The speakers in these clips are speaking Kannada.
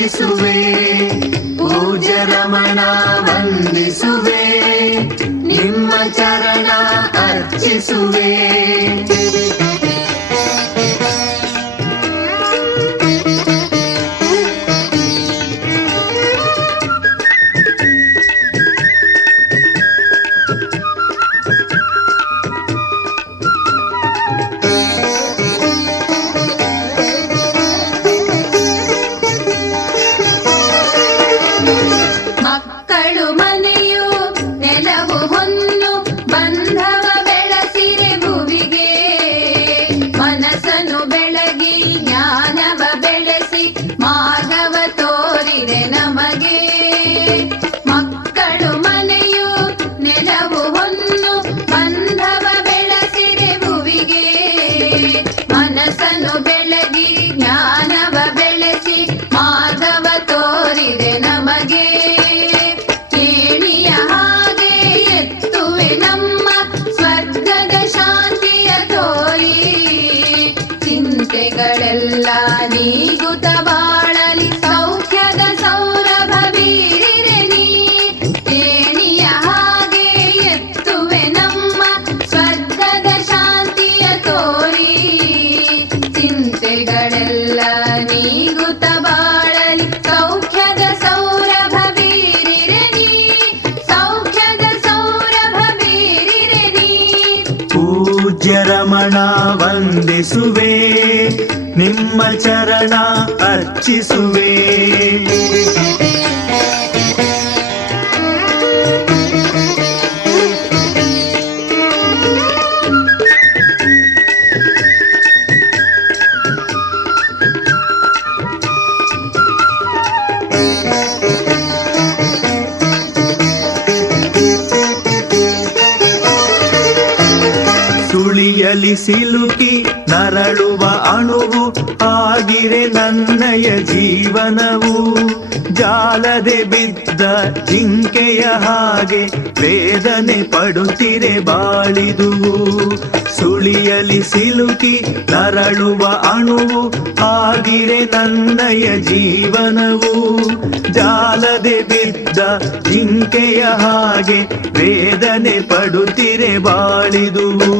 ಅರ್ಚಿಸುವೆ. ಪೂಜ್ಯ ರಮಣ ವಂದಿಸುವೆ, ನಿಮ್ಮ ಚರಣ ಅರ್ಚಿಸುವೆ. ಮಕ್ಕಳು ಮನೆಯು ನೆಲವು ಹೊನ್ನು ಬಂಧವ ಬೆಳೆಸಿರೆ ಭುವಿಗೆ. ಮನಸ್ಸನ್ನು ಬೆಳಗಿ ಜ್ಞಾನವ ಬೆಳೆಸಿ ಮಾರ್ಗವ ತೋರಿದೆ ನಮಗೆ. ಮಕ್ಕಳು ಮನೆಯು ನೆಲವು ಹೊನ್ನು ಬಂಧವ ಬೆಳೆಸಿರೆ ಭುವಿಗೆ. ಮನಸ್ಸನ್ನು ಬೆಳಗಿ ಜ್ಞಾನವ ಬೆಳೆಸಿ ಮಾರ್ಗವ ತೋರಿದೆ ನಮಗೆ. ಕೇಣಿಯ ಹಾಗೆ ಎತ್ತುವೆ ನಮ್ಮ ಸ್ವರ್ಗದ ಶಾಂತಿಯ ತೋರಿ. ಚಿಂತೆಗಳೆಲ್ಲ ನೀಗುತ್ತ ಬಾಳಲಿ ಸೌಖ್ಯದ ಸೌರಭ ಬೀರಿರೆ ನೀ. ಕೇಣಿಯ ಹಾಗೆ ಎತ್ತುವೆ ನಮ್ಮ ಸ್ವರ್ಗದ ಶಾಂತಿಯ ತೋರಿ. ಚಿಂತೆಗಳೆಲ್ಲ ನೀಗುತ್ತ ಬಾಳಲಿ ಸೌಖ್ಯದ ಸೌರಭ ಬೀರಿರೆ ನೀ. ಸೌಖ್ಯದ ಸೌರಭ ಬೀರಿರೆ ನೀ. ಪೂಜ್ಯ ರಮಣ ವಂದಿಸುವೆ, ನಿಮ್ಮ ಚರಣ ಅರ್ಚಿಸುವೆ. ಸುಳಿಯಲಿ ಸಿಲುಕಿ ನರಳುವ ಅಣುವು ಆಗಿರೆ ನನ್ನಯ ಜೀವನವು. ಜಾಲದೆ ಬಿದ್ದ ಜಿಂಕೆಯ ಹಾಗೆ ವೇದನೆ ಪಡುತ್ತಿರೆ ಬಾಳಿದುವು. ಸುಳಿಯಲಿ ಸಿಲುಕಿ ನರಳುವ ಅಣುವು ಆಗಿರೆ ನನ್ನಯ ಜೀವನವು. ಜಾಲದೆ ಬಿದ್ದ ಜಿಂಕೆಯ ಹಾಗೆ ವೇದನೆ ಪಡುತ್ತಿರೆ ಬಾಳಿದುವು.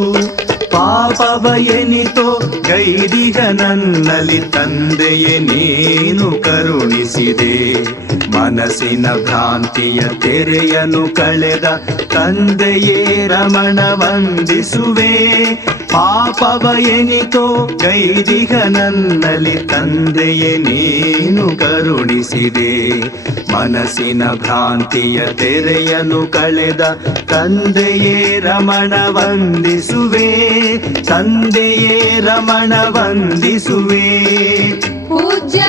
ಪಾಪವ ಎನಿತೋ ಗೈದಿಗ ನನ್ನಲ್ಲಿ ತಂದೆಯೇ ನೀನು ಕರುಣಿಸಿದೆ. ಮನಸ್ಸಿನ ಭ್ರಾಂತಿಯ ತೆರೆಯನ್ನು ಕಳೆದ ತಂದೆಯೇ ರಮಣ ವಂದಿಸುವೆ. ಪಾಪವ ಎನಿತೋ ಗೈದಿಗ ನನ್ನಲ್ಲಿ ತಂದೆಯೇ ನೀನು ಕರುಣಿಸಿದೆ. ಮನಸ್ಸಿನ ಭ್ರಾಂತಿಯ ತೆರೆಯನ್ನು ಕಳೆದ ತಂದೆಯೇ ರಮಣ ವಂದಿಸುವೆ. ತಂದೆಯೇ ರಮಣ ವಂದಿಸುವೆ. ಪೂಜ್ಯ